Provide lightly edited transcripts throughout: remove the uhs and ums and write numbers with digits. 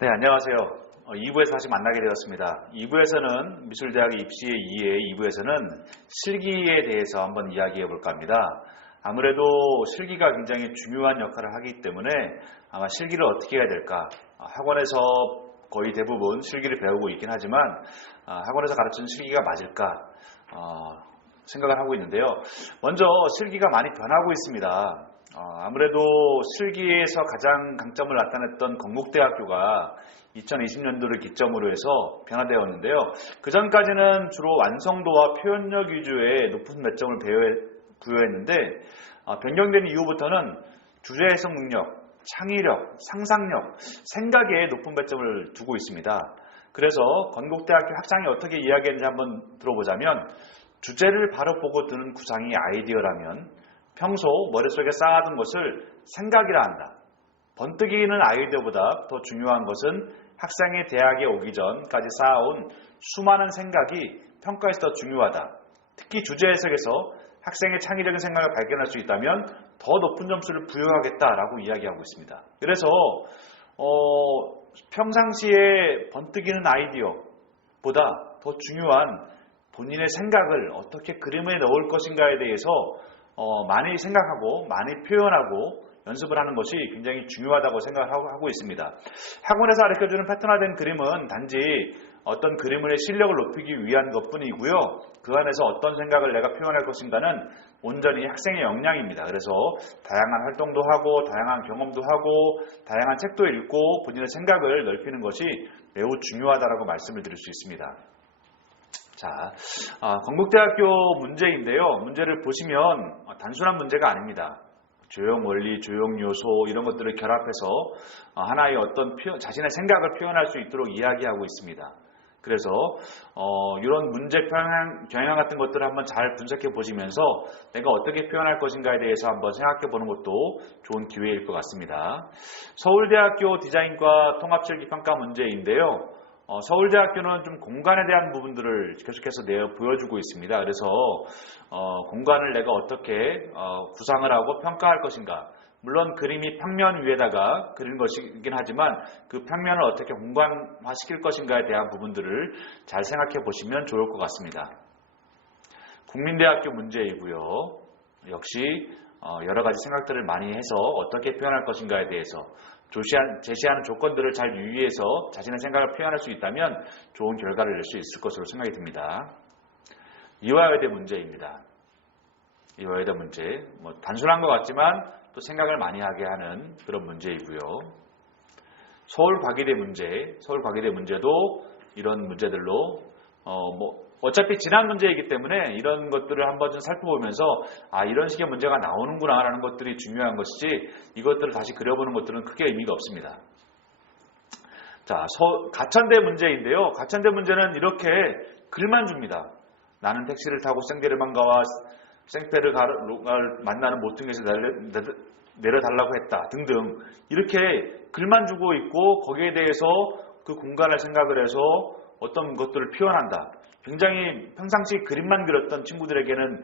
네, 안녕하세요. 2부에서 다시 만나게 되었습니다. 2부에서는 미술대학 입시의 2부에서는 실기에 대해서 한번 이야기해 볼까 합니다. 아무래도 실기가 굉장히 중요한 역할을 하기 때문에 아마 실기를 어떻게 해야 될까? 학원에서 거의 대부분 실기를 배우고 있긴 하지만 학원에서 가르치는 실기가 맞을까? 생각을 하고 있는데요. 먼저 실기가 많이 변하고 있습니다. 아무래도 실기에서 가장 강점을 나타냈던 건국대학교가 2020년도를 기점으로 해서 변화되었는데요. 그 전까지는 주로 완성도와 표현력 위주의 높은 몇 점을 부여했는데 변경된 이후부터는 주제 해석 능력, 창의력, 상상력, 생각에 높은 배점을 두고 있습니다. 그래서 건국대학교 학장이 어떻게 이야기했는지 한번 들어보자면 주제를 바로 보고 드는 구상이 아이디어라면 평소 머릿속에 쌓아둔 것을 생각이라 한다. 번뜩이는 아이디어보다 더 중요한 것은 학생이 대학에 오기 전까지 쌓아온 수많은 생각이 평가에서 더 중요하다. 특히 주제 해석에서 학생의 창의적인 생각을 발견할 수 있다면 더 높은 점수를 부여하겠다라고 이야기하고 있습니다. 그래서 평상시에 번뜩이는 아이디어보다 더 중요한 본인의 생각을 어떻게 그림에 넣을 것인가에 대해서 많이 생각하고 많이 표현하고 연습을 하는 것이 굉장히 중요하다고 생각을 하고 있습니다. 학원에서 가르쳐주는 패턴화된 그림은 단지 어떤 그림의 실력을 높이기 위한 것뿐이고요. 그 안에서 어떤 생각을 내가 표현할 것인가는 온전히 학생의 역량입니다. 그래서 다양한 활동도 하고 다양한 경험도 하고 다양한 책도 읽고 본인의 생각을 넓히는 것이 매우 중요하다고 말씀을 드릴 수 있습니다. 자, 건국대학교 문제인데요. 문제를 보시면 단순한 문제가 아닙니다. 조형 원리, 조형 요소 이런 것들을 결합해서 하나의 어떤 자신의 생각을 표현할 수 있도록 이야기하고 있습니다. 그래서 이런 문제 경향 같은 것들을 한번 잘 분석해 보시면서 내가 어떻게 표현할 것인가에 대해서 한번 생각해 보는 것도 좋은 기회일 것 같습니다. 서울대학교 디자인과 통합실기평가 문제인데요. 서울대학교는 좀 공간에 대한 부분들을 계속해서 보여주고 있습니다. 그래서 공간을 내가 어떻게 구상을 하고 평가할 것인가. 물론 그림이 평면 위에다가 그린 것이긴 하지만 그 평면을 어떻게 공간화시킬 것인가에 대한 부분들을 잘 생각해 보시면 좋을 것 같습니다. 국민대학교 문제이고요. 역시 여러 가지 생각들을 많이 해서 어떻게 표현할 것인가에 대해서 제시하는 조건들을 잘 유의해서 자신의 생각을 표현할 수 있다면 좋은 결과를 낼 수 있을 것으로 생각이 듭니다. 이화여대 문제입니다. 이화여대 문제, 단순한 것 같지만 또 생각을 많이 하게 하는 그런 문제이고요. 서울과기대 문제도 이런 문제들로 어차피 지난 문제이기 때문에 이런 것들을 한번 좀 살펴보면서 이런 식의 문제가 나오는구나 라는 것들이 중요한 것이지 이것들을 다시 그려보는 것들은 크게 의미가 없습니다. 자, 가천대 문제인데요. 가천대 문제는 이렇게 글만 줍니다. 나는 택시를 타고 생데르만가와 생페르 만나는 모퉁이에서 내려달라고 했다 등등 이렇게 글만 주고 있고 거기에 대해서 그 공간을 생각을 해서 어떤 것들을 표현한다. 굉장히 평상시 그림만 그렸던 친구들에게는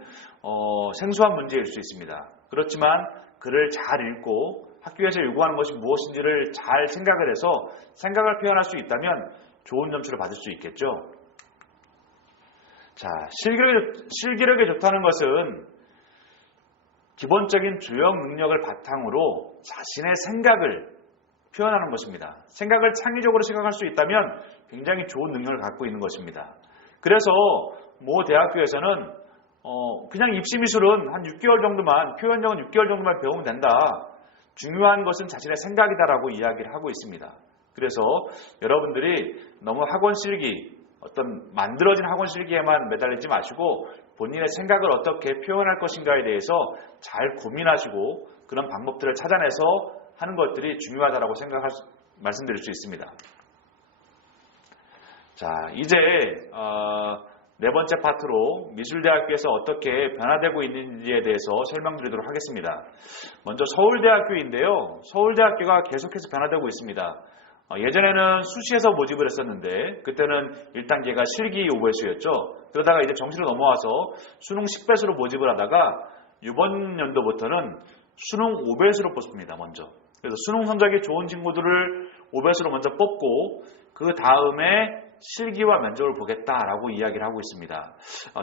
생소한 문제일 수 있습니다. 그렇지만 글을 잘 읽고 학교에서 요구하는 것이 무엇인지를 잘 생각을 해서 생각을 표현할 수 있다면 좋은 점수를 받을 수 있겠죠. 자, 실기력이 좋다는 것은 기본적인 조형 능력을 바탕으로 자신의 생각을 표현하는 것입니다. 생각을 창의적으로 생각할 수 있다면 굉장히 좋은 능력을 갖고 있는 것입니다. 그래서 모 대학교에서는 그냥 입시미술은 한 6개월 정도만, 표현력은 6개월 정도만 배우면 된다. 중요한 것은 자신의 생각이다라고 이야기를 하고 있습니다. 그래서 여러분들이 너무 학원 실기, 어떤 만들어진 학원 실기에만 매달리지 마시고 본인의 생각을 어떻게 표현할 것인가에 대해서 잘 고민하시고 그런 방법들을 찾아내서 하는 것들이 중요하다고 말씀드릴 수 있습니다. 자, 이제 네 번째 파트로 미술대학교에서 어떻게 변화되고 있는지에 대해서 설명드리도록 하겠습니다. 먼저 서울대학교인데요. 서울대학교가 계속해서 변화되고 있습니다. 예전에는 수시에서 모집을 했었는데 그때는 1단계가 실기 5배수였죠. 그러다가 이제 정시로 넘어와서 수능 10배수로 모집을 하다가 이번 연도부터는 수능 5배수로 뽑습니다. 먼저. 그래서 수능 성적이 좋은 친구들을 5배수로 먼저 뽑고 그 다음에 실기와 면접을 보겠다라고 이야기를 하고 있습니다.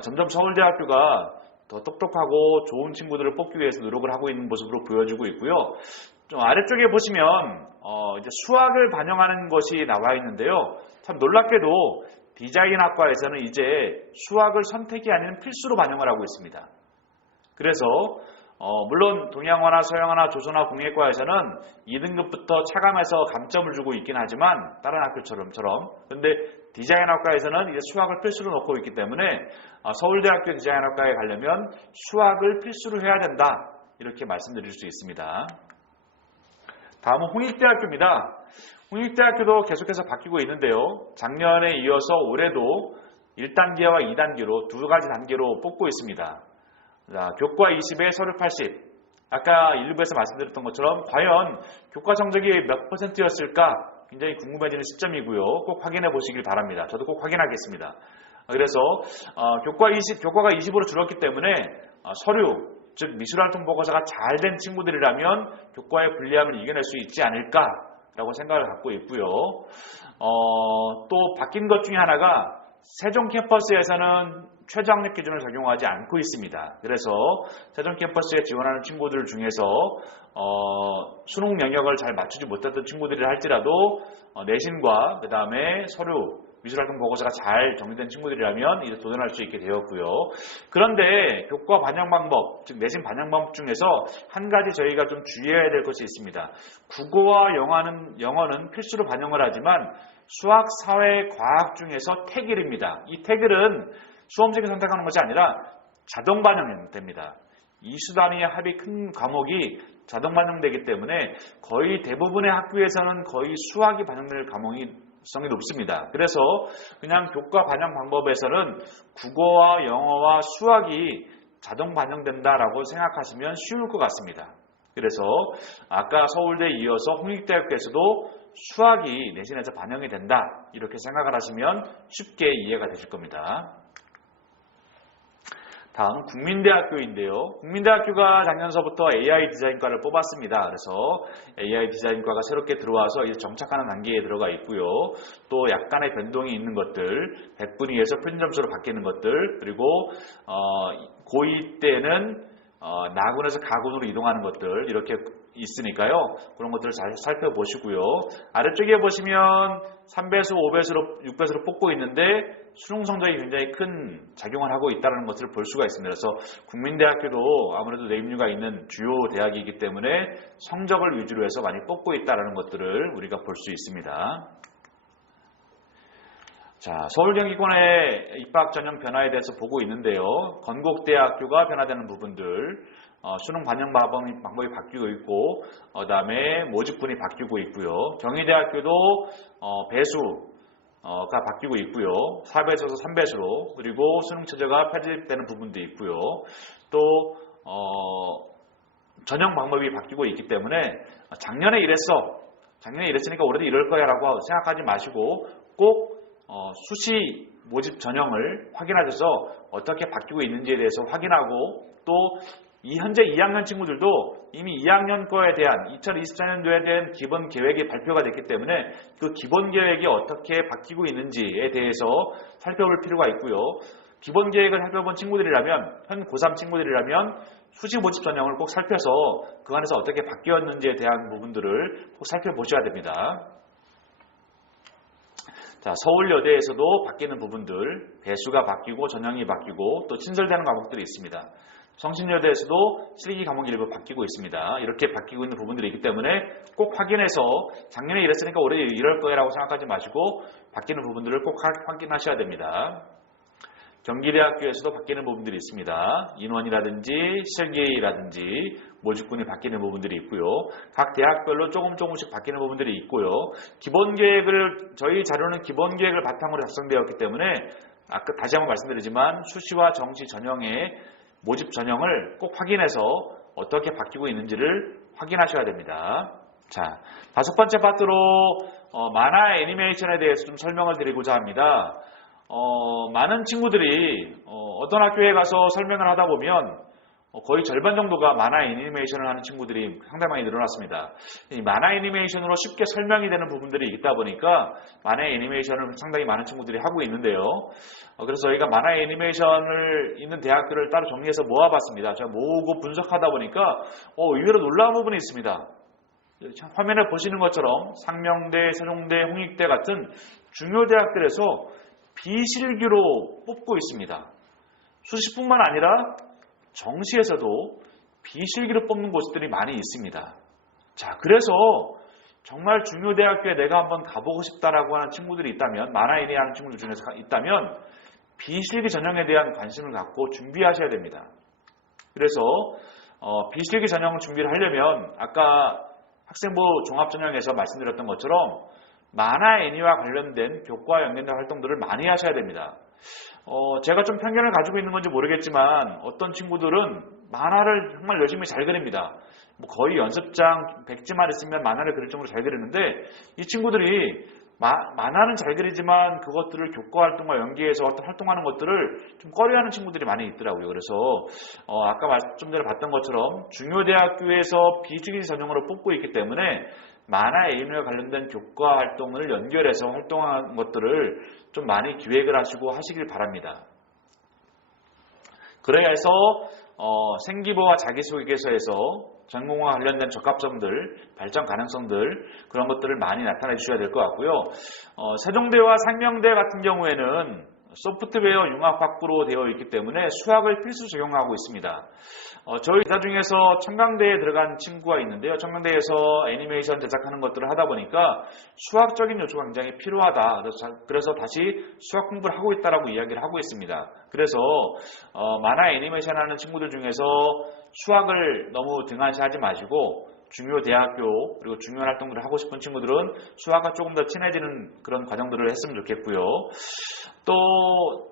점점 서울대학교가 더 똑똑하고 좋은 친구들을 뽑기 위해서 노력을 하고 있는 모습으로 보여지고 있고요. 좀 아래쪽에 보시면 이제 수학을 반영하는 것이 나와 있는데요. 참 놀랍게도 디자인학과에서는 이제 수학을 선택이 아닌 필수로 반영을 하고 있습니다. 그래서 물론 동양화나 서양화나 조선화 공예과에서는 2등급부터 차감해서 감점을 주고 있긴 하지만 다른 학교처럼 근데 디자인학과에서는 이제 수학을 필수로 놓고 있기 때문에 서울대학교 디자인학과에 가려면 수학을 필수로 해야 된다 이렇게 말씀드릴 수 있습니다. 다음은 홍익대학교입니다. 홍익대학교도 계속해서 바뀌고 있는데요. 작년에 이어서 올해도 1단계와 2단계로 두 가지 단계로 뽑고 있습니다. 자, 교과 20에 서류 80. 아까 일부에서 말씀드렸던 것처럼 과연 교과 성적이 몇 %였을까 굉장히 궁금해지는 시점이고요. 꼭 확인해 보시길 바랍니다. 저도 꼭 확인하겠습니다. 그래서 교과가 20으로 줄었기 때문에 서류, 즉 미술활동 보고서가 잘 된 친구들이라면 교과의 불리함을 이겨낼 수 있지 않을까라고 생각을 갖고 있고요. 또 바뀐 것 중에 하나가 세종 캠퍼스에서는 최저학력 기준을 적용하지 않고 있습니다. 그래서 세종 캠퍼스에 지원하는 친구들 중에서 수능 영역을 잘 맞추지 못했던 친구들이라 할지라도 내신과 그 다음에 서류, 미술활동 보고서가 잘 정리된 친구들이라면 이제 도전할 수 있게 되었고요. 그런데 교과 반영 방법, 즉 내신 반영 방법 중에서 한 가지 저희가 좀 주의해야 될 것이 있습니다. 국어와 영어는 필수로 반영을 하지만 수학, 사회, 과학 중에서 태길입니다. 이 태길은 수험생이 선택하는 것이 아니라 자동 반영됩니다. 이수단위의 합이 큰 과목이 자동 반영되기 때문에 거의 대부분의 학교에서는 거의 수학이 반영될 가능성이 높습니다. 그래서 그냥 교과 반영 방법에서는 국어와 영어와 수학이 자동 반영된다라고 생각하시면 쉬울 것 같습니다. 그래서 아까 서울대에 이어서 홍익대학교에서도 수학이 내신에서 반영이 된다 이렇게 생각을 하시면 쉽게 이해가 되실 겁니다. 다음 국민대학교인데요. 국민대학교가 작년서부터 AI 디자인과를 뽑았습니다. 그래서 AI 디자인과가 새롭게 들어와서 이제 정착하는 단계에 들어가 있고요. 또 약간의 변동이 있는 것들, 100분위에서 표준점수로 바뀌는 것들, 그리고 고2 때는 나군에서 가군으로 이동하는 것들 이렇게 있으니까요. 그런 것들을 잘 살펴보시고요. 아래쪽에 보시면 3배수, 5배수로, 6배수로 뽑고 있는데 수능 성적이 굉장히 큰 작용을 하고 있다는 것을 볼 수가 있습니다. 그래서 국민대학교도 아무래도 내입류가 있는 주요 대학이기 때문에 성적을 위주로 해서 많이 뽑고 있다는 것들을 우리가 볼 수 있습니다. 자, 서울경기권의 입학 전형 변화에 대해서 보고 있는데요. 건국대학교가 변화되는 부분들, 수능 반영 방법이 바뀌고 있고, 그다음에 모집군이 바뀌고 있고요. 경희대학교도 배수가 바뀌고 있고요. 4배수에서 3배수로, 그리고 수능 체제가 폐지되는 부분도 있고요. 또 전형 방법이 바뀌고 있기 때문에 작년에 이랬으니까 올해도 이럴 거야라고 생각하지 마시고 꼭 수시 모집 전형을 확인하셔서 어떻게 바뀌고 있는지에 대해서 확인하고 또 현재 2학년 친구들도 이미 2학년 거에 대한 2024년도에 대한 기본 계획이 발표가 됐기 때문에 그 기본 계획이 어떻게 바뀌고 있는지에 대해서 살펴볼 필요가 있고요. 기본 계획을 살펴본 친구들이라면, 현 고3 친구들이라면 수시 모집 전형을 꼭 살펴서 그 안에서 어떻게 바뀌었는지에 대한 부분들을 꼭 살펴보셔야 됩니다. 자, 서울여대에서도 바뀌는 부분들, 배수가 바뀌고 전형이 바뀌고 또 친설되는 과목들이 있습니다. 성신여대에서도 실기 과목이 일부 바뀌고 있습니다. 이렇게 바뀌고 있는 부분들이 있기 때문에 꼭 확인해서 작년에 이랬으니까 올해 이럴 거라고 생각하지 마시고 바뀌는 부분들을 꼭 확인하셔야 됩니다. 경기대학교에서도 바뀌는 부분들이 있습니다. 인원이라든지 실기라든지 모집군이 바뀌는 부분들이 있고요. 각 대학별로 조금씩 바뀌는 부분들이 있고요. 저희 자료는 기본 계획을 바탕으로 작성되었기 때문에 아까 다시 한번 말씀드리지만 수시와 정시 전형의 모집 전형을 꼭 확인해서 어떻게 바뀌고 있는지를 확인하셔야 됩니다. 자, 5번째 파트로 만화 애니메이션에 대해서 좀 설명을 드리고자 합니다. 많은 친구들이 어떤 학교에 가서 설명을 하다 보면 거의 절반 정도가 만화 애니메이션을 하는 친구들이 상당히 많이 늘어났습니다. 이 만화 애니메이션으로 쉽게 설명이 되는 부분들이 있다 보니까 만화 애니메이션을 상당히 많은 친구들이 하고 있는데요. 그래서 저희가 만화 애니메이션을 있는 대학교를 따로 정리해서 모아봤습니다. 제가 모으고 분석하다 보니까 의외로 놀라운 부분이 있습니다. 화면에 보시는 것처럼 상명대, 세종대, 홍익대 같은 중요 대학들에서 비실기로 뽑고 있습니다. 수시뿐만 아니라 정시에서도 비실기로 뽑는 곳들이 많이 있습니다. 자, 그래서 정말 중요 대학교에 내가 한번 가보고 싶다라고 하는 친구들이 있다면, 만화 애니 하는 친구들 중에서 있다면 비실기 전형에 대한 관심을 갖고 준비하셔야 됩니다. 그래서 비실기 전형을 준비를 하려면 아까 학생부 종합전형에서 말씀드렸던 것처럼 만화 애니와 관련된 교과와 연계된 활동들을 많이 하셔야 됩니다. 제가 좀 편견을 가지고 있는 건지 모르겠지만 어떤 친구들은 만화를 정말 열심히 잘 그립니다. 거의 연습장 100지만 있으면 만화를 그릴 정도로 잘 그리는데 이 친구들이 만화는 잘 그리지만 그것들을 교과 활동과 연계해서 어떤 활동하는 것들을 좀 꺼려하는 친구들이 많이 있더라고요. 그래서 아까 좀 전에 봤던 것처럼 중요대학교에서 비실기 전형으로 뽑고 있기 때문에 만화 애니와 관련된 교과 활동을 연결해서 활동하는 것들을 좀 많이 기획을 하시고 하시길 바랍니다. 그래서 생기부와 자기소개서에서 전공과 관련된 적합성들, 발전 가능성들 그런 것들을 많이 나타내 주셔야 될 것 같고요. 세종대와 상명대 같은 경우에는 소프트웨어 융합학부로 되어 있기 때문에 수학을 필수 적용하고 있습니다. 저희 기사 중에서 청강대에 들어간 친구가 있는데요. 청강대에서 애니메이션 제작하는 것들을 하다 보니까 수학적인 요소가 굉장히 필요하다. 그래서 다시 수학 공부를 하고 있다라고 이야기를 하고 있습니다. 그래서 만화 애니메이션 하는 친구들 중에서 수학을 너무 등한시하지 마시고 중요 대학교 그리고 중요한 활동들을 하고 싶은 친구들은 수학과 조금 더 친해지는 그런 과정들을 했으면 좋겠고요. 또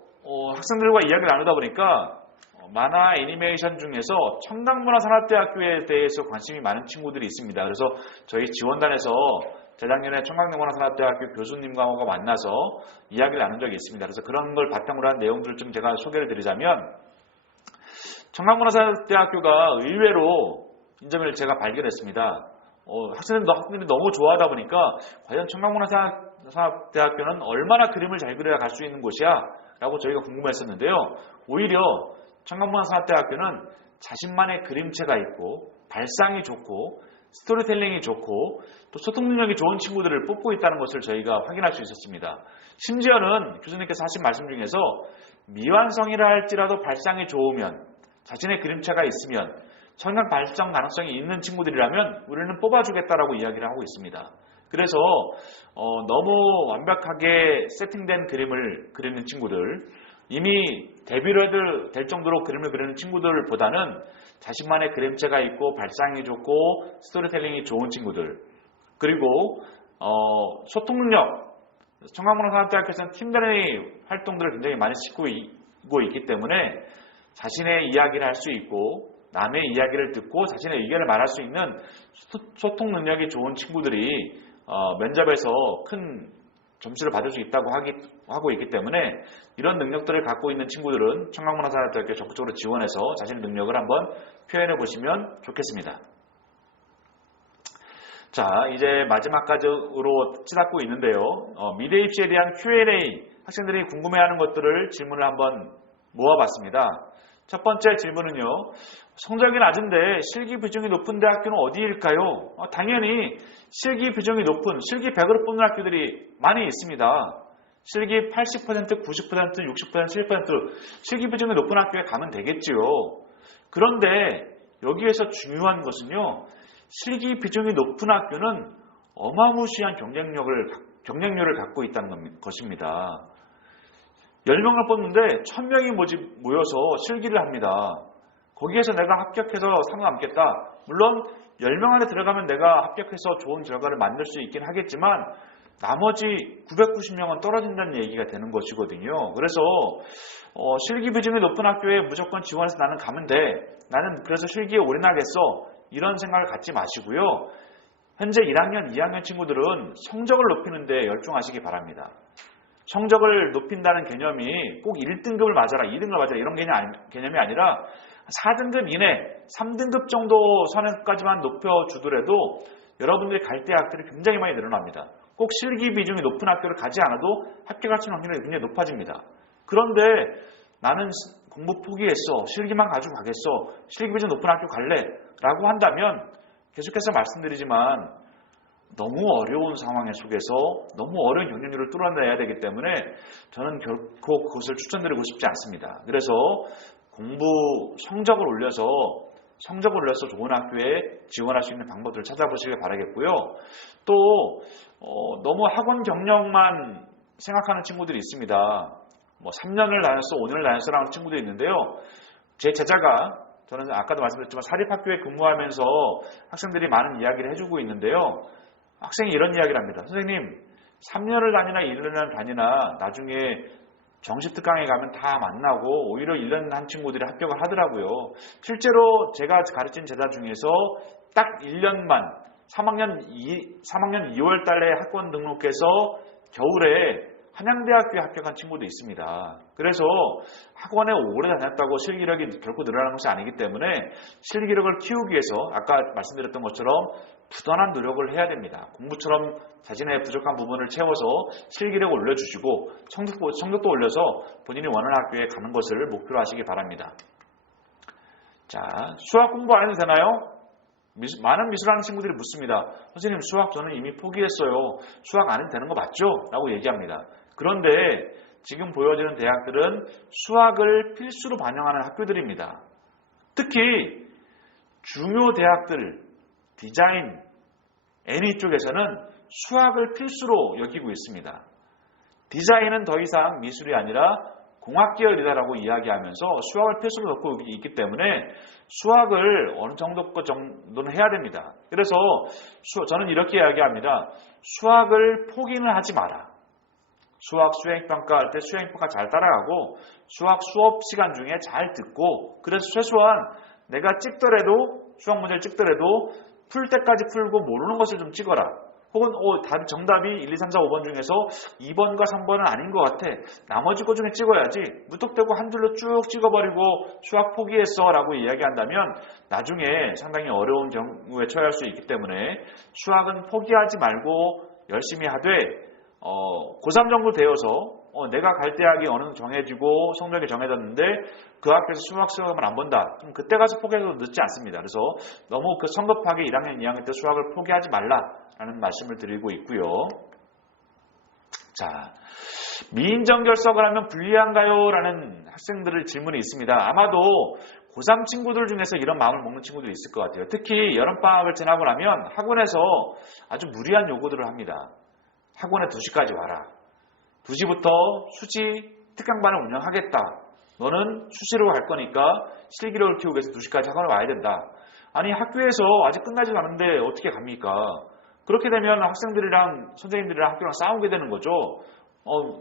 학생들과 이야기를 나누다 보니까 만화 애니메이션 중에서 청강문화산업대학교에 대해서 관심이 많은 친구들이 있습니다. 그래서 저희 지원단에서 재작년에 청강문화산업대학교 교수님과 만나서 이야기를 나눈 적이 있습니다. 그래서 그런 걸 바탕으로 한 내용들을 좀 제가 소개를 드리자면 청강문화산업대학교가 의외로 인점을 제가 발견했습니다. 학생들이 너무 좋아하다 보니까 과연 청강문화산업대학교는 얼마나 그림을 잘 그려야 갈 수 있는 곳이야? 라고 저희가 궁금했었는데요. 오히려 청강문화산업대학교는 자신만의 그림체가 있고 발상이 좋고 스토리텔링이 좋고 또 소통 능력이 좋은 친구들을 뽑고 있다는 것을 저희가 확인할 수 있었습니다. 심지어는 교수님께서 하신 말씀 중에서 미완성이라 할지라도 발상이 좋으면 자신의 그림체가 있으면 청각 발전 가능성이 있는 친구들이라면 우리는 뽑아주겠다라고 이야기를 하고 있습니다. 그래서 너무 완벽하게 세팅된 그림을 그리는 친구들, 이미 데뷔를 될 정도로 그림을 그리는 친구들보다는 자신만의 그림체가 있고 발상이 좋고 스토리텔링이 좋은 친구들, 그리고 소통 능력, 청강문화산업대학교에서는 팀단의 활동들을 굉장히 많이 시키고 있기 때문에 자신의 이야기를 할 수 있고 남의 이야기를 듣고 자신의 의견을 말할 수 있는 소통 능력이 좋은 친구들이 면접에서 큰 점수를 받을 수 있다고 하고 있기 때문에 이런 능력들을 갖고 있는 친구들은 청강문화산업대학교에 적극적으로 지원해서 자신의 능력을 한번 표현해 보시면 좋겠습니다. 자, 이제 마지막까지로 치닫고 있는데요. 미대 입시에 대한 Q&A, 학생들이 궁금해하는 것들을 질문을 한번 모아봤습니다. 첫 번째 질문은요. 성적이 낮은데 실기 비중이 높은 대학교는 어디일까요? 당연히 실기 비중이 높은, 실기 100으로 뽑는 학교들이 많이 있습니다. 실기 80%, 90%, 60%, 70% 실기 비중이 높은 학교에 가면 되겠지요. 그런데 여기에서 중요한 것은요. 실기 비중이 높은 학교는 어마무시한 경쟁률을 갖고 있다는 것입니다. 10명을 뽑는데 1000명이 모여서 실기를 합니다. 거기에서 내가 합격해서 상을 남겠다. 물론 10명 안에 들어가면 내가 합격해서 좋은 결과를 만들 수 있긴 하겠지만 나머지 990명은 떨어진다는 얘기가 되는 것이거든요. 그래서 실기 비중이 높은 학교에 무조건 지원해서 나는 가면 돼. 나는 그래서 실기에 올인하겠어. 이런 생각을 갖지 마시고요. 현재 1학년, 2학년 친구들은 성적을 높이는 데 열중하시기 바랍니다. 성적을 높인다는 개념이 꼭 1등급을 맞아라, 2등급을 맞아라 이런 개념이 아니라 4등급 이내, 3등급 정도 선까지만 높여주더라도 여러분들이 갈 대학들이 굉장히 많이 늘어납니다. 꼭 실기 비중이 높은 학교를 가지 않아도 합격할 수 있는 확률이 굉장히 높아집니다. 그런데 나는 공부 포기했어. 실기만 가지고 가겠어. 실기 비중 높은 학교 갈래. 라고 한다면 계속해서 말씀드리지만 너무 어려운 상황 속에서 너무 어려운 경쟁률을 뚫어내야 되기 때문에 저는 결코 그것을 추천드리고 싶지 않습니다. 그래서 공부 성적을 올려서 좋은 학교에 지원할 수 있는 방법들을 찾아보시길 바라겠고요. 또 너무 학원 경력만 생각하는 친구들이 있습니다. 3년을 다녔어, 5년을 다녔어라는 친구들이 있는데요. 제 제자가 저는 아까도 말씀드렸지만 사립학교에 근무하면서 학생들이 많은 이야기를 해주고 있는데요. 학생이 이런 이야기를 합니다. 선생님, 3년을 다니나 1년을 다니나 나중에 정시특강에 가면 다 만나고 오히려 1년 한 친구들이 합격을 하더라고요. 실제로 제가 가르친 제자 중에서 딱 1년만 3학년 2월 달에 학원 등록해서 겨울에 한양대학교에 합격한 친구도 있습니다. 그래서 학원에 오래 다녔다고 실기력이 결코 늘어나는 것이 아니기 때문에 실기력을 키우기 위해서 아까 말씀드렸던 것처럼 부단한 노력을 해야 됩니다. 공부처럼 자신의 부족한 부분을 채워서 실기력을 올려주시고 성적도 올려서 본인이 원하는 학교에 가는 것을 목표로 하시기 바랍니다. 자, 수학 공부 안 해도 되나요? 많은 미술하는 친구들이 묻습니다. 선생님, 수학 저는 이미 포기했어요. 수학 안 해도 되는 거 맞죠? 라고 얘기합니다. 그런데 지금 보여지는 대학들은 수학을 필수로 반영하는 학교들입니다. 특히 중요 대학들, 디자인, 애니 쪽에서는 수학을 필수로 여기고 있습니다. 디자인은 더 이상 미술이 아니라 공학 계열이다라고 이야기하면서 수학을 필수로 넣고 있기 때문에 수학을 어느 정도는 해야 됩니다. 그래서 저는 이렇게 이야기합니다. 수학을 포기는 하지 마라. 수학 수행평가 할 때 수행평가 잘 따라가고 수학 수업 시간 중에 잘 듣고 그래서 최소한 내가 수학 문제를 찍더라도 풀 때까지 풀고 모르는 것을 좀 찍어라. 혹은 정답이 1, 2, 3, 4, 5번 중에서 2번과 3번은 아닌 것 같아. 나머지 것 중에 찍어야지. 무턱대고 한 줄로 쭉 찍어버리고 수학 포기했어 라고 이야기한다면 나중에 상당히 어려운 경우에 처할 수 있기 때문에 수학은 포기하지 말고 열심히 하되 고3 정도 되어서 내가 갈 대학이 어느 정도 정해지고 성적이 정해졌는데 그 학교에서 수학 시험을 안 본다. 그럼 그때 가서 포기해도 늦지 않습니다. 그래서 너무 성급하게 1학년, 2학년 때 수학을 포기하지 말라라는 말씀을 드리고 있고요. 자, 미인정 결석을 하면 불리한가요? 라는 학생들의 질문이 있습니다. 아마도 고3 친구들 중에서 이런 마음을 먹는 친구들이 있을 것 같아요. 특히 여름방학을 지나고 나면 학원에서 아주 무리한 요구들을 합니다. 학원에 2시까지 와라. 2시부터 수지 특강반을 운영하겠다. 너는 수시로 갈 거니까 실기력을 키우기 위해서 2시까지 학원에 와야 된다. 아니 학교에서 아직 끝나지 않았는데 어떻게 갑니까? 그렇게 되면 학생들이랑 선생님들이랑 학교랑 싸우게 되는 거죠.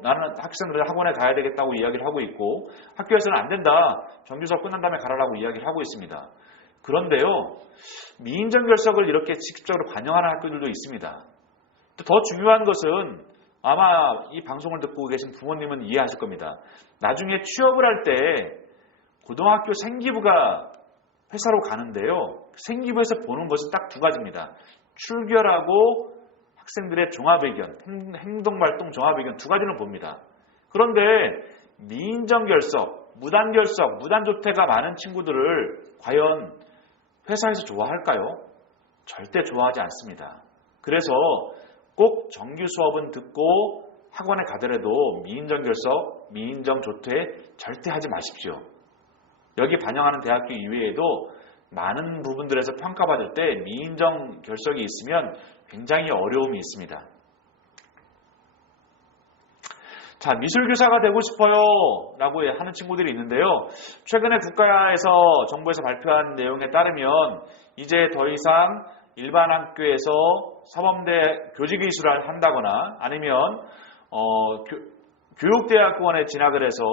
나는 학생들은 학원에 가야 되겠다고 이야기를 하고 있고 학교에서는 안 된다. 정규 수업 끝난 다음에 가라라고 이야기를 하고 있습니다. 그런데요. 미인정 결석을 이렇게 직접적으로 반영하는 학교들도 있습니다. 더 중요한 것은 아마 이 방송을 듣고 계신 부모님은 이해하실 겁니다. 나중에 취업을 할 때 고등학교 생기부가 회사로 가는데요. 생기부에서 보는 것은 딱 2가지입니다. 출결하고 학생들의 종합의견, 행동발동 종합의견 2가지를 봅니다. 그런데 미인정 결석, 무단 결석, 무단 조퇴가 많은 친구들을 과연 회사에서 좋아할까요? 절대 좋아하지 않습니다. 그래서 꼭 정규 수업은 듣고 학원에 가더라도 미인정 결석, 미인정 조퇴 절대 하지 마십시오. 여기 반영하는 대학교 이외에도 많은 부분들에서 평가받을 때 미인정 결석이 있으면 굉장히 어려움이 있습니다. 자, 미술교사가 되고 싶어요 라고 하는 친구들이 있는데요. 최근에 국가에서 정부에서 발표한 내용에 따르면 이제 더 이상 일반 학교에서 사범대 교직이수를 한다거나 아니면 교육대학원에 진학을 해서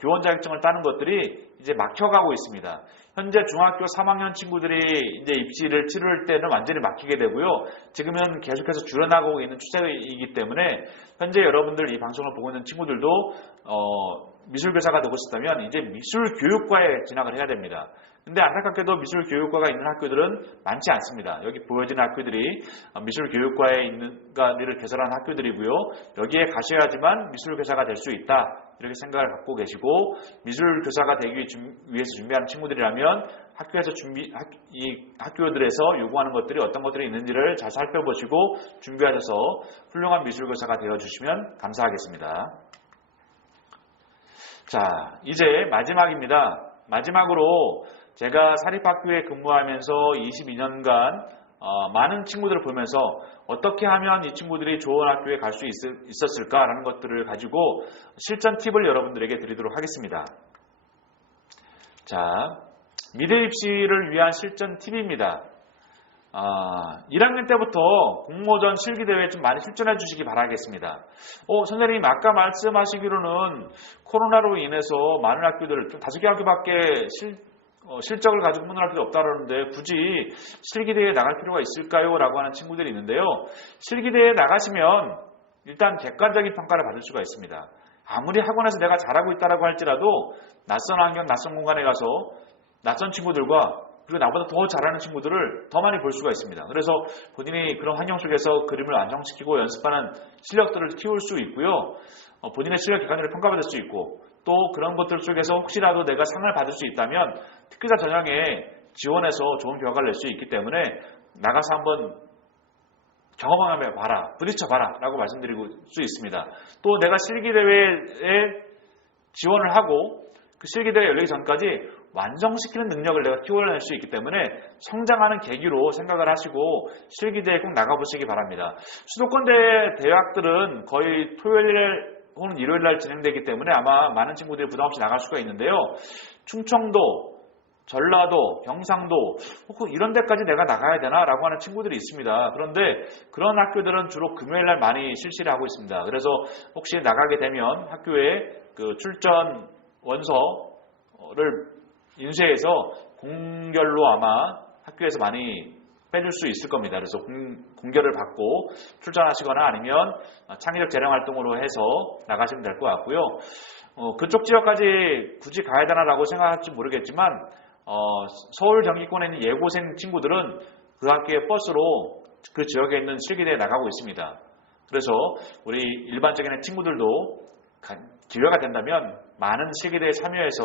교원 자격증을 따는 것들이 이제 막혀가고 있습니다. 현재 중학교 3학년 친구들이 이제 입시를 치를 때는 완전히 막히게 되고요. 지금은 계속해서 줄어나가고 있는 추세이기 때문에 현재 여러분들 이 방송을 보고 있는 친구들도 미술교사가 되고 싶다면 이제 미술교육과에 진학을 해야 됩니다. 근데 안타깝게도 미술교육과가 있는 학교들은 많지 않습니다. 여기 보여지는 학교들이 미술교육과에 있는가를 개설한 학교들이고요. 여기에 가셔야지만 미술교사가 될 수 있다. 이렇게 생각을 갖고 계시고, 미술교사가 되기 위해서 준비하는 친구들이라면 이 학교들에서 요구하는 것들이 어떤 것들이 있는지를 잘 살펴보시고 준비하셔서 훌륭한 미술교사가 되어주시면 감사하겠습니다. 자, 이제 마지막입니다. 마지막으로 제가 사립학교에 근무하면서 22년간 많은 친구들을 보면서 어떻게 하면 이 친구들이 좋은 학교에 갈 수 있었을까라는 것들을 가지고 실전 팁을 여러분들에게 드리도록 하겠습니다. 자, 미래 입시를 위한 실전 팁입니다. 1학년 때부터 공모전 실기대회에 좀 많이 출전해 주시기 바라겠습니다. 선생님 아까 말씀하시기로는 코로나로 인해서 많은 학교들, 좀 5개 학교밖에 실적을 가지고 뽑는 학교도 없다는데 굳이 실기대회에 나갈 필요가 있을까요? 라고 하는 친구들이 있는데요. 실기대회에 나가시면 일단 객관적인 평가를 받을 수가 있습니다. 아무리 학원에서 내가 잘하고 있다고 할지라도 낯선 환경, 낯선 공간에 가서 낯선 친구들과 그리고 나보다 더 잘하는 친구들을 더 많이 볼 수가 있습니다. 그래서 본인이 그런 환경 속에서 그림을 완성시키고 연습하는 실력들을 키울 수 있고요. 본인의 실력 객관적으로 평가받을 수 있고, 또 그런 것들 속에서 혹시라도 내가 상을 받을 수 있다면 특기자 전형에 지원해서 좋은 결과를 낼 수 있기 때문에 나가서 한번 경험하며 봐라, 부딪혀봐라 라고 말씀드리고 수 있습니다. 또 내가 실기대회에 지원을 하고 그 실기대회 열리기 전까지 완성시키는 능력을 내가 키워낼 수 있기 때문에 성장하는 계기로 생각을 하시고 실기대회에 꼭 나가보시기 바랍니다. 수도권대 대학들은 거의 토요일 혹은 일요일 날 진행되기 때문에 아마 많은 친구들이 부담없이 나갈 수가 있는데요. 충청도, 전라도, 경상도 혹은 이런 데까지 내가 나가야 되나 라고 하는 친구들이 있습니다. 그런데 그런 학교들은 주로 금요일 날 많이 실시를 하고 있습니다. 그래서 혹시 나가게 되면 학교에 그 출전 원서를 인쇄해서 공결로 아마 학교에서 많이 빼줄 수 있을 겁니다. 그래서 공결을 받고 출전하시거나 아니면 창의적 재량 활동으로 해서 나가시면 될 것 같고요. 그쪽 지역까지 굳이 가야 되나라고 생각할지 모르겠지만 서울 경기권에 있는 예고생 친구들은 그 학교의 버스로 그 지역에 있는 실기대회에 나가고 있습니다. 그래서 우리 일반적인 친구들도 기회가 된다면 많은 실기대회에 참여해서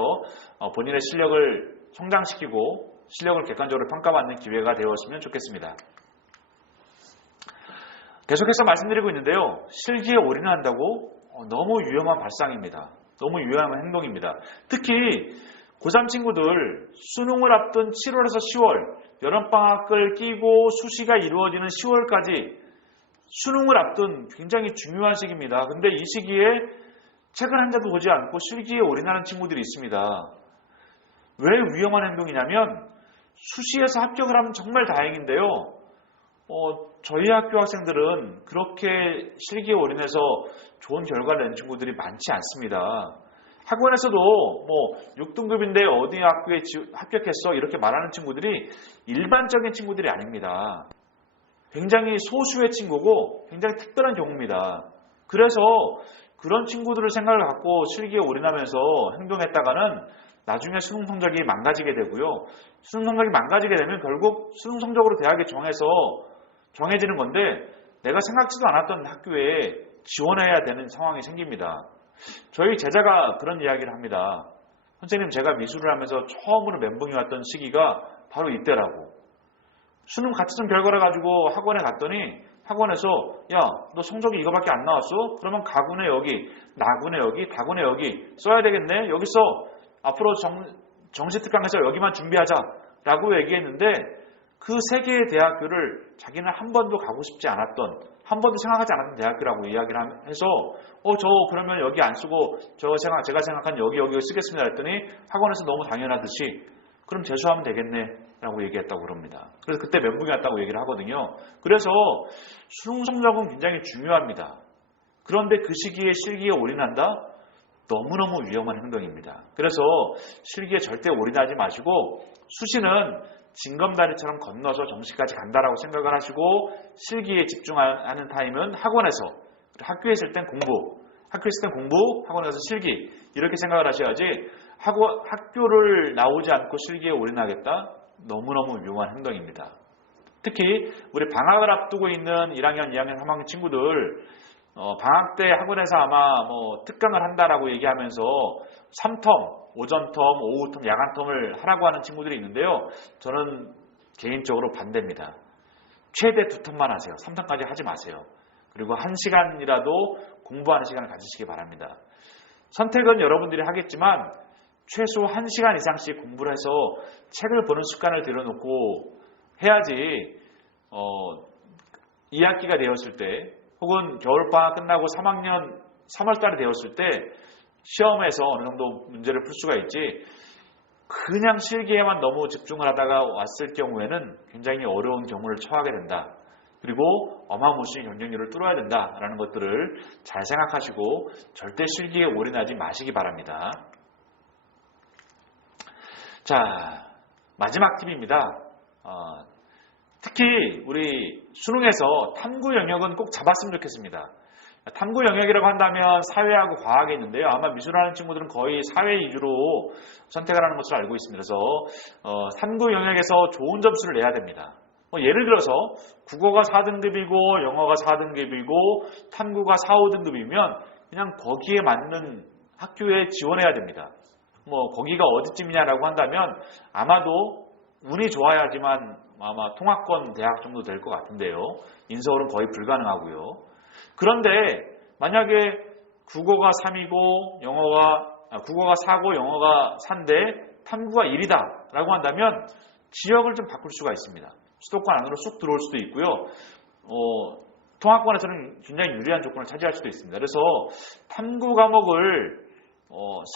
본인의 실력을 성장시키고 실력을 객관적으로 평가받는 기회가 되었으면 좋겠습니다. 계속해서 말씀드리고 있는데요. 실기에 올인한다고 너무 위험한 발상입니다. 너무 위험한 행동입니다. 특히 고3 친구들 수능을 앞둔 7월에서 10월 여름방학을 끼고 수시가 이루어지는 10월까지 수능을 앞둔 굉장히 중요한 시기입니다. 근데 이 시기에 책을 한 자도 보지 않고 실기에 올인하는 친구들이 있습니다. 왜 위험한 행동이냐면 수시에서 합격을 하면 정말 다행인데요. 저희 학교 학생들은 그렇게 실기에 올인해서 좋은 결과를 낸 친구들이 많지 않습니다. 학원에서도 6등급인데 어디 학교에 합격했어 이렇게 말하는 친구들이 일반적인 친구들이 아닙니다. 굉장히 소수의 친구고 굉장히 특별한 경우입니다. 그래서 그런 친구들을 생각을 갖고 실기에 올인하면서 행동했다가는 나중에 수능 성적이 망가지게 되고요. 수능 성적이 망가지게 되면 결국 수능 성적으로 대학에 정해지는 건데 내가 생각지도 않았던 학교에 지원해야 되는 상황이 생깁니다. 저희 제자가 그런 이야기를 합니다. 선생님, 제가 미술을 하면서 처음으로 멘붕이 왔던 시기가 바로 이때라고. 수능 가채점 결과를 가지고 학원에 갔더니 학원에서 야, 너 성적이 이거밖에 안 나왔어? 그러면 가군에 여기, 나군에 여기, 다군에 여기 써야 되겠네? 여기 써. 앞으로 정시특강에서 여기만 준비하자 라고 얘기했는데 그 세 개의 대학교를 자기는 한 번도 가고 싶지 않았던, 한 번도 생각하지 않았던 대학교라고 이야기를 해서 저 그러면 여기 안 쓰고 제가 생각한 여기 쓰겠습니다 했더니 학원에서 너무 당연하듯이 그럼 재수하면 되겠네 라고 얘기했다고 그럽니다. 그래서 그때 멘붕이 왔다고 얘기를 하거든요. 그래서 수능 성적은 굉장히 중요합니다. 그런데 그 시기에 실기에 올인한다? 너무너무 위험한 행동입니다. 그래서 실기에 절대 올인하지 마시고 수시는 징검다리처럼 건너서 정시까지 간다라고 생각을 하시고 실기에 집중하는 타임은 학원에서, 학교에 있을 땐 공부, 학교 있을 땐 공부, 학원에 가서 실기 이렇게 생각을 하셔야지 학교를 나오지 않고 실기에 올인하겠다? 너무너무 위험한 행동입니다. 특히 우리 방학을 앞두고 있는 1학년, 2학년, 3학년 친구들 방학 때 학원에서 아마 특강을 한다라고 얘기하면서 3텀, 오전텀, 오후텀, 야간텀을 하라고 하는 친구들이 있는데요. 저는 개인적으로 반대입니다. 최대 2텀만 하세요. 3텀까지 하지 마세요. 그리고 1시간이라도 공부하는 시간을 가지시기 바랍니다. 선택은 여러분들이 하겠지만 최소 1시간 이상씩 공부를 해서 책을 보는 습관을 들여놓고 해야지 2학기가 되었을 때 혹은 겨울방학 끝나고 3학년 3월달이 되었을 때 시험에서 어느 정도 문제를 풀 수가 있지 그냥 실기에만 너무 집중을 하다가 왔을 경우에는 굉장히 어려운 경우를 처하게 된다. 그리고 어마무시 경쟁률을 뚫어야 된다라는 것들을 잘 생각하시고 절대 실기에 올인하지 마시기 바랍니다. 자, 마지막 팁입니다. 특히 우리 수능에서 탐구 영역은 꼭 잡았으면 좋겠습니다. 탐구 영역이라고 한다면 사회하고 과학이 있는데요. 아마 미술하는 친구들은 거의 사회 위주로 선택을 하는 것으로 알고 있습니다. 그래서 탐구 영역에서 좋은 점수를 내야 됩니다. 예를 들어서 국어가 4등급이고 영어가 4등급이고 탐구가 4, 5등급이면 그냥 거기에 맞는 학교에 지원해야 됩니다. 거기가 어디쯤이냐라고 한다면 아마도 운이 좋아야지만 아마 통합권 대학 정도 될 것 같은데요. 인서울은 거의 불가능하고요. 그런데 만약에 국어가 3이고 국어가 4고 영어가 4인데 탐구가 1이다 라고 한다면 지역을 좀 바꿀 수가 있습니다. 수도권 안으로 쑥 들어올 수도 있고요. 통합권에서는 굉장히 유리한 조건을 차지할 수도 있습니다. 그래서 탐구 과목을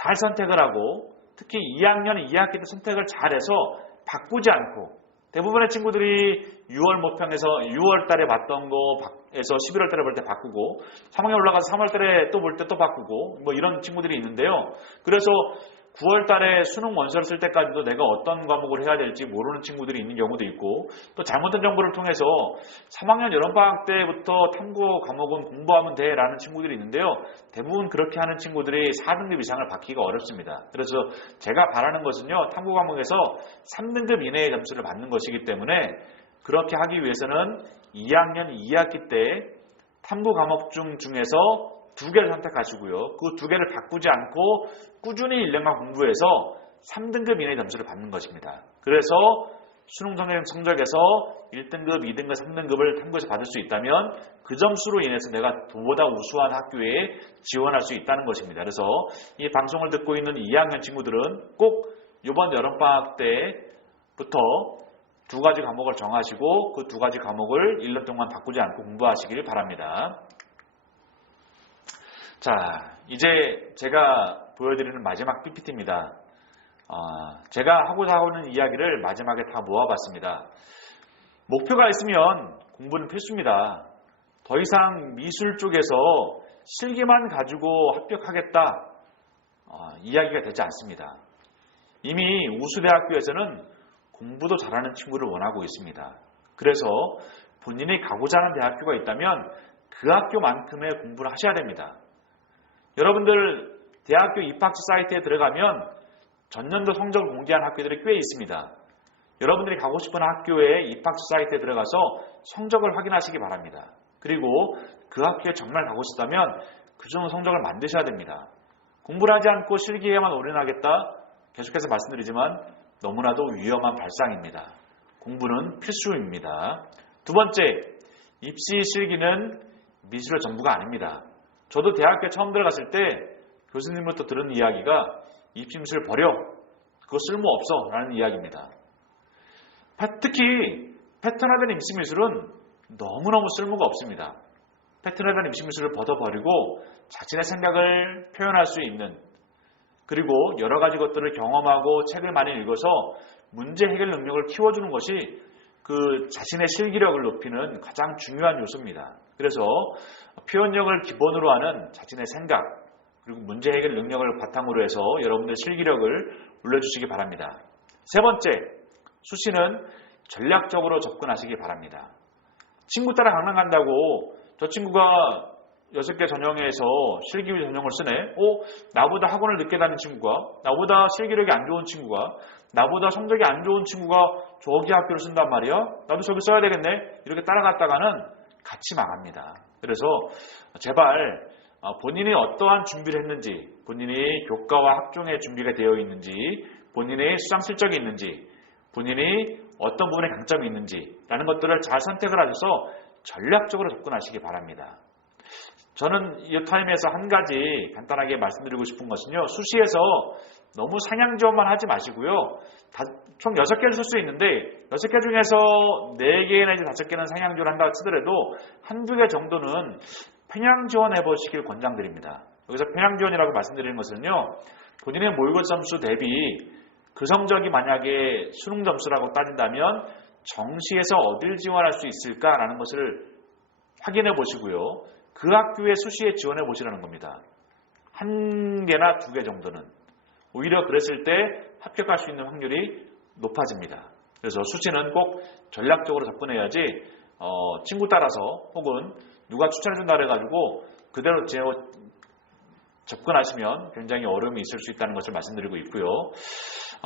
잘 선택을 하고 특히 2학년, 2학기 때 선택을 잘해서 바꾸지 않고 대부분의 친구들이 6월 모평에서 6월 달에 봤던 거에서 11월 달에 볼 때 바꾸고 3학년 올라가서 3월 달에 또 볼 때 또 바꾸고 이런 친구들이 있는데요. 그래서 9월 달에 수능 원서를 쓸 때까지도 내가 어떤 과목을 해야 될지 모르는 친구들이 있는 경우도 있고 또 잘못된 정보를 통해서 3학년 여름방학 때부터 탐구 과목은 공부하면 돼 라는 친구들이 있는데요. 대부분 그렇게 하는 친구들이 4등급 이상을 받기가 어렵습니다. 그래서 제가 바라는 것은요. 탐구 과목에서 3등급 이내의 점수를 받는 것이기 때문에 그렇게 하기 위해서는 2학년 2학기 때 탐구 과목 중에서 2개를 선택하시고요. 그 2개를 바꾸지 않고 꾸준히 1년간 공부해서 3등급 이내의 점수를 받는 것입니다. 그래서 수능 성적에서 1등급, 2등급, 3등급을 탐구해서 받을 수 있다면 그 점수로 인해서 내가 보다 우수한 학교에 지원할 수 있다는 것입니다. 그래서 이 방송을 듣고 있는 2학년 친구들은 꼭 이번 여름방학 때부터 2가지 과목을 정하시고 그 2가지 과목을 1년 동안 바꾸지 않고 공부하시길 바랍니다. 자, 이제 제가 보여드리는 마지막 PPT입니다. 제가 하고자 하는 이야기를 마지막에 다 모아봤습니다. 목표가 있으면 공부는 필수입니다. 더 이상 미술 쪽에서 실기만 가지고 합격하겠다 이야기가 되지 않습니다. 이미 우수대학교에서는 공부도 잘하는 친구를 원하고 있습니다. 그래서 본인이 가고자 하는 대학교가 있다면 그 학교만큼의 공부를 하셔야 됩니다. 여러분들 대학교 입학처 사이트에 들어가면 전년도 성적을 공개한 학교들이 꽤 있습니다. 여러분들이 가고 싶은 학교의 입학처 사이트에 들어가서 성적을 확인하시기 바랍니다. 그리고 그 학교에 정말 가고 싶다면 그 정도 성적을 만드셔야 됩니다. 공부를 하지 않고 실기에만 올인하겠다? 계속해서 말씀드리지만 너무나도 위험한 발상입니다. 공부는 필수입니다. 두 번째, 입시 실기는 미술의 전부가 아닙니다. 저도 대학교에 처음 들어갔을 때 교수님부터 들은 이야기가 입시미술 버려. 그거 쓸모없어. 라는 이야기입니다. 특히 패턴화된 입시미술은 너무너무 쓸모가 없습니다. 패턴화된 입시미술을 벗어버리고 자신의 생각을 표현할 수 있는 그리고 여러 가지 것들을 경험하고 책을 많이 읽어서 문제 해결 능력을 키워주는 것이 그 자신의 실기력을 높이는 가장 중요한 요소입니다. 그래서 표현력을 기본으로 하는 자신의 생각 그리고 문제 해결 능력을 바탕으로 해서 여러분들의 실기력을 올려주시기 바랍니다. 세 번째, 수시는 전략적으로 접근하시기 바랍니다. 친구 따라 강남 간다고 저 친구가 6개 전형에서 실기 전형을 쓰네. 나보다 학원을 늦게 다니는 친구가, 나보다 실기력이 안 좋은 친구가, 나보다 성적이 안 좋은 친구가 저기 학교를 쓴단 말이야. 나도 저기 써야 되겠네. 이렇게 따라갔다가는 같이 망합니다. 그래서 제발 본인이 어떠한 준비를 했는지, 본인이 교과와 학종에 준비가 되어 있는지, 본인의 수상 실적이 있는지, 본인이 어떤 부분에 강점이 있는지라는 것들을 잘 선택을 하셔서 전략적으로 접근하시기 바랍니다. 저는 이 타임에서 한 가지 간단하게 말씀드리고 싶은 것은요. 수시에서 너무 상향 지원만 하지 마시고요. 총 6개를 쓸 수 있는데 6개 중에서 4개 내지 5개는 상향 지원한다고 치더라도 한두 개 정도는 평양 지원해 보시길 권장드립니다. 여기서 평양 지원이라고 말씀드리는 것은요. 본인의 모의고사 점수 대비 그 성적이 만약에 수능 점수라고 따진다면 정시에서 어딜 지원할 수 있을까라는 것을 확인해 보시고요. 그 학교에 수시에 지원해 보시라는 겁니다. 1개나 2개 정도는. 오히려 그랬을 때 합격할 수 있는 확률이 높아집니다. 그래서 수시는 꼭 전략적으로 접근해야지 친구 따라서 혹은 누가 추천해준다 해가지고 그대로 접근하시면 굉장히 어려움이 있을 수 있다는 것을 말씀드리고 있고요.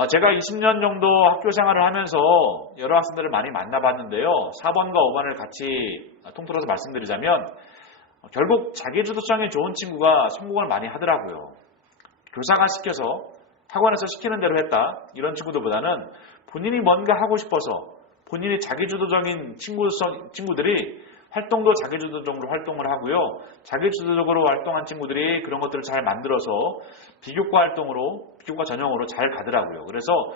제가 20년 정도 학교 생활을 하면서 여러 학생들을 많이 만나봤는데요. 4번과 5번을 같이 통틀어서 말씀드리자면 결국 자기주도성이 좋은 친구가 성공을 많이 하더라고요. 교사가 시켜서 학원에서 시키는 대로 했다. 이런 친구들보다는 본인이 뭔가 하고 싶어서 본인이 자기주도적인 친구들이 활동도 자기주도적으로 활동을 하고요. 자기주도적으로 활동한 친구들이 그런 것들을 잘 만들어서 비교과 전형으로 잘 가더라고요. 그래서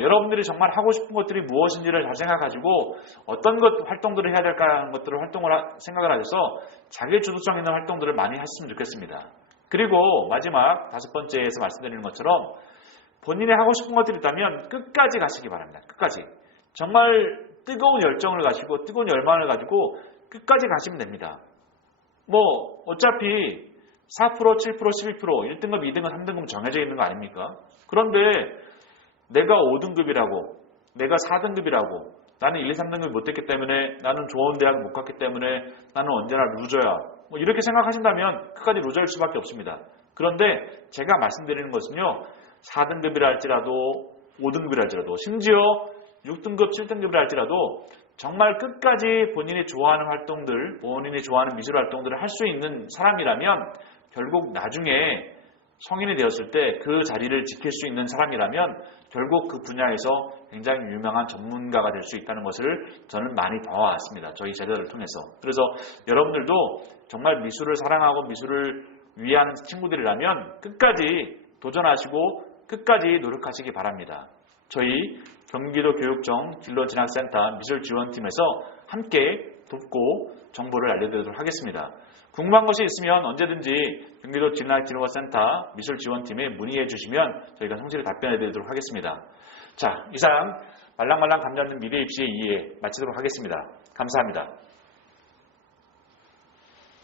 여러분들이 정말 하고 싶은 것들이 무엇인지를 잘 생각하시고 어떤 활동들을 해야 될까 하는 것들을 생각을 하셔서 자기주도성 있는 활동들을 많이 하셨으면 좋겠습니다. 그리고 마지막 5번째에서 말씀드리는 것처럼 본인이 하고 싶은 것들이 있다면 끝까지 가시기 바랍니다. 끝까지. 정말 뜨거운 열정을 가지고 뜨거운 열망을 가지고 끝까지 가시면 됩니다. 어차피 4%, 7%, 12%, 1등급, 2등급, 3등급 정해져 있는 거 아닙니까? 그런데 내가 5등급이라고, 내가 4등급이라고, 나는 1, 2, 3등급이 못됐기 때문에, 나는 좋은 대학 못 갔기 때문에, 나는 언제나 루저야. 이렇게 생각하신다면 끝까지 루저일 수밖에 없습니다. 그런데 제가 말씀드리는 것은요, 4등급이라 할지라도, 5등급이라 할지라도, 심지어 6등급, 7등급이라 할지라도 정말 끝까지 본인이 좋아하는 활동들, 본인이 좋아하는 미술 활동들을 할 수 있는 사람이라면 결국 나중에 성인이 되었을 때 그 자리를 지킬 수 있는 사람이라면 결국 그 분야에서 굉장히 유명한 전문가가 될 수 있다는 것을 저는 많이 봐왔습니다. 저희 제자들을 통해서. 그래서 여러분들도 정말 미술을 사랑하고 미술을 위하는 친구들이라면 끝까지 도전하시고 끝까지 노력하시기 바랍니다. 저희 경기도 교육청 진로진학센터 미술지원팀에서 함께 돕고 정보를 알려드리도록 하겠습니다. 궁금한 것이 있으면 언제든지 경기도 진로진학센터 미술지원팀에 문의해 주시면 저희가 성실히 답변해 드리도록 하겠습니다. 자, 이상 말랑말랑 감자는 미래 입시의 이해 마치도록 하겠습니다. 감사합니다.